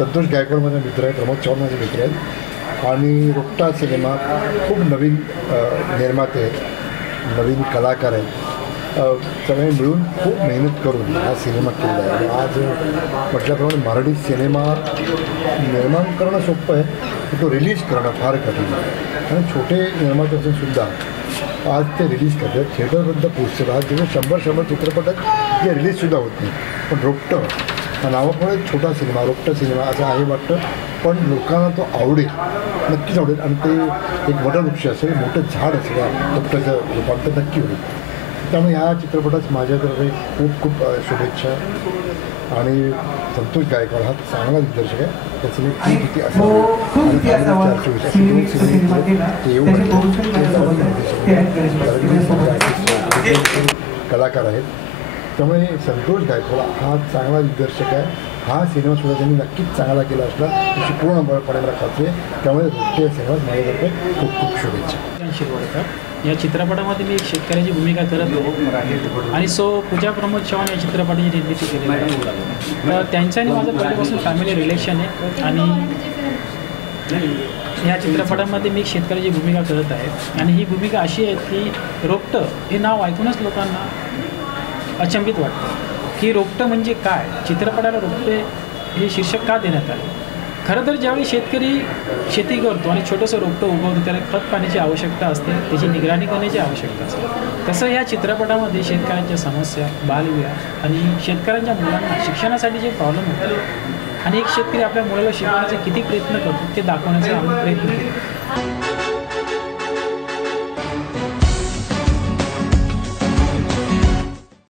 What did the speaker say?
संतोष गायकवाड माझा मित्र आहे, प्रमोद चव्हाण माझे मित्र आहेत आणि रोपटा सिनेमा खूप नवीन निर्माते आहेत, नवीन कलाकार आहेत, सगळे मिळून खूप मेहनत करून हा सिनेमा केला आहे. आणि आज म्हटल्याप्रमाणे मराठी सिनेमा निर्माण करणं सोपं आहे, तो रिलीज करणं फार कठीण आहे. आणि छोटे निर्माते असूनसुद्धा आज ते रिलीज करतात, थिएटरपर्यंत पोचतात. आज जेव्हा 100 चित्रपट आहेत जे रिलीजसुद्धा होत नाही. पण रोपटं हा नावामुळे छोटा सिनेमा, रोपटा सिनेमा असं आहे वाटतं, पण लोकांना तो आवडेल, नक्कीच आवडेल. आणि ते एक वटवृक्ष असेल, मोठं झाड असेल, रोपट्याचं रूपांतर नक्की होईल. त्यामुळे ह्या चित्रपटात माझ्यातर्फे खूप खूप शुभेच्छा. आणि संतोष गायकवाड हा चांगला दिग्दर्शक आहे, त्याचं मी खूप किती कलाकार आहेत. त्यामुळे संतोष गायकवाड हा चांगला दिग्दर्शक आहे. हा सिनेमासुद्धा त्यांनी नक्कीच चांगला केला असला अशी पूर्णपणे मला खात्री आहे. त्यामुळे रोपटे सिनेमात माझ्यातर्फे खूप खूप शुभेच्छा. शिरवाडकर या चित्रपटामध्ये मी एक शेतकऱ्याची भूमिका करत आहे आणि पूजा प्रमोद चव्हाण या चित्रपटाची निर्मिती केलेली आहे. तर त्यांच्या आणि माझं पहिल्यापासून फॅमिली रिलेशन आहे आणि ह्या चित्रपटामध्ये मी एक शेतकऱ्याची भूमिका करत आहे. आणि ही भूमिका अशी आहे की रोपटं हे नाव ऐकूनच लोकांना अचंबित वाटतं की रोपटं म्हणजे काय, चित्रपटाला रोपटे हे शीर्षक का देण्यात आले. खरं तर ज्यावेळी शेतकरी शेती करतो आणि छोटंसं रोपटं उगवतो त्याला खत पाण्याची आवश्यकता असते, त्याची निगराणी करण्याची आवश्यकता असते. तसं ह्या चित्रपटामध्ये शेतकऱ्यांच्या समस्या, बालविवाह आणि शेतकऱ्यांच्या मुलांना शिक्षणासाठी जे प्रॉब्लेम होतात आणि एक शेतकरी आपल्या मुलाला शिकवण्याचा किती प्रयत्न करतो ते दाखवण्याचा आम्ही प्रयत्न केला.